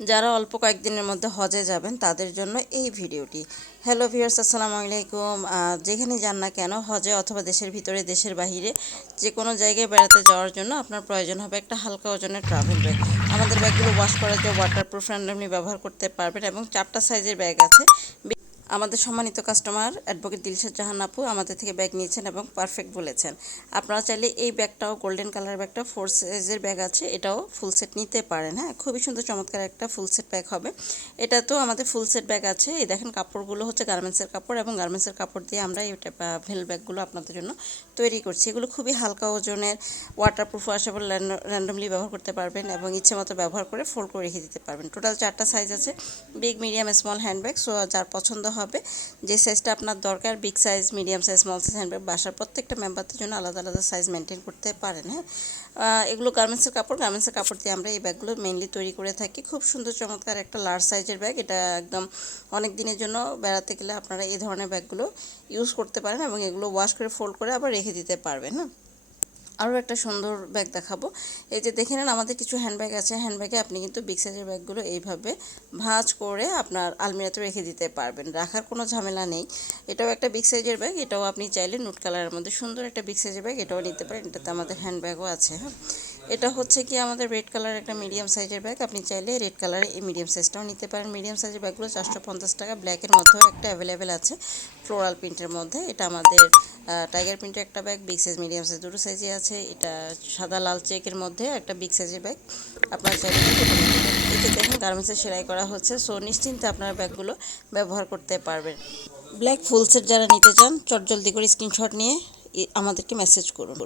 যারা অল্প কয়েকদিনের মধ্যে হজে যাবেন তাদের জন্য এই ভিডিওটি। হ্যালো ভিউয়ার্স, আসসালামু আলাইকুম। যেখানে যান না কেন, হজে অথবা দেশের ভিতরে দেশের বাহিরে যে কোনো জায়গায় বেড়াতে যাওয়ার জন্য আপনার প্রয়োজন হবে একটা হালকা ওজনের ট্রাভেল ব্যাগ। আমাদের ব্যাগগুলো ওয়াশ করা যায়, ওয়াটারপ্রুফ, র্যান্ডমলি ব্যবহার করতে পারবেন এবং 4টা সাইজের ব্যাগ আছে। আমাদের সম্মানিত কাস্টমার অ্যাডভোকেট দিলশাদ জাহান আপু আমাদের থেকে ব্যাগ নিয়েছেন এবং পারফেক্ট বলেছেন। আপনারা চাইলে এই ব্যাগটাও, গোল্ডেন কালার ব্যাগটা 4 সাইজের ব্যাগ আছে, এটাও ফুল সেট নিতে পারেন। হ্যাঁ, খুবই সুন্দর চমৎকার একটা ফুল সেট ব্যাগ হবে। এটা তো আমাদের ফুল সেট ব্যাগ আছে। এই দেখেন, কাপড়গুলো হচ্ছে গার্মেন্টসের কাপড় এবং গার্মেন্টসের কাপড় দিয়ে আমরা এই ভেল ব্যাগগুলো আপনাদের জন্য তৈরি করছি। এগুলো খুবই হালকা ওজনের, ওয়াটারপ্রুফ, ওয়াশেবল, র্যান্ডমলি ব্যবহার করতে পারবেন এবং ইচ্ছে মতো ব্যবহার করে ফোল্ড করে রেখে দিতে পারবেন। টোটাল 4টা সাইজ আছে, big, medium, small handbag. So যার পছন্দ হবে, যে সাইজটা আপনার দরকার, big size, medium size, small size handbag, বাসার প্রত্যেকটা মেম্বারদের জন্য আলাদা আলাদা সাইজ মেনটেন করতে পারেন। হ্যাঁ, এগুলো গার্মেন্টসের কাপড় দিয়ে আমরা এই ব্যাগগুলো মেইনলি তৈরি করে থাকি। খুব সুন্দর চমৎকার একটা লার্জ সাইজের ব্যাগ। এটা একদম অনেক দিনের জন্য বেড়াতে গেলে আপনারা এই ধরনের ব্যাগগুলো ইউজ করতে পারেন এবং এগুলো ওয়াশ করে ফোল্ড করে আবার রেখে দিতে পারবেন। হ্যাঁ, আরও একটা সুন্দর ব্যাগ দেখাবো। এই যে দেখে নেন, আমাদের কিছু হ্যান্ডব্যাগ আছে। হ্যান্ডব্যাগে আপনি কিন্তু বিগ সাইজের ব্যাগগুলো এইভাবে ভাঁজ করে আপনার আলমিরাতে রেখে দিতে পারবেন, রাখার কোনো ঝামেলা নেই। এটাও একটা বিগ সাইজের ব্যাগ, এটাও আপনি চাইলে নুট কালারের মধ্যে সুন্দর একটা বিগ সাইজের ব্যাগ, এটাও নিতে পারেন। এটাতে আমাদের হ্যান্ডব্যাগও আছে। হ্যাঁ, এটা হচ্ছে কি আমাদের রেড কালারের একটা মিডিয়াম সাইজের ব্যাগ, আপনি চাইলে রেড কালারের এই মিডিয়াম সাইজটাও নিতে পারেন। মিডিয়াম সাইজের ব্যাগগুলো 450 টাকা। ব্ল্যাকের মধ্যেও একটা অ্যাভেলেবেল আছে, ফ্লোরাল প্রিন্টের মধ্যে। এটা আমাদের টাইগার প্রিন্টের একটা bag, big size, medium size, দুটো সাইজে আছে। এটা সাদা লাল চেকের মধ্যে একটা বিগ সাইজের ব্যাগ, আপনারা চাইলে নিতে পারেন। এই যে দেখেন, গার্মেন্টসে সেলাই করা হচ্ছে। সো নিশ্চিন্তে আপনারা ব্যাগগুলো ব্যবহার করতে পারবেন। ব্ল্যাক ফুল সেট যারা নিতে চান, চটজলদি করে স্ক্রিনশট নিয়ে আমাদেরকে মেসেজ করুন।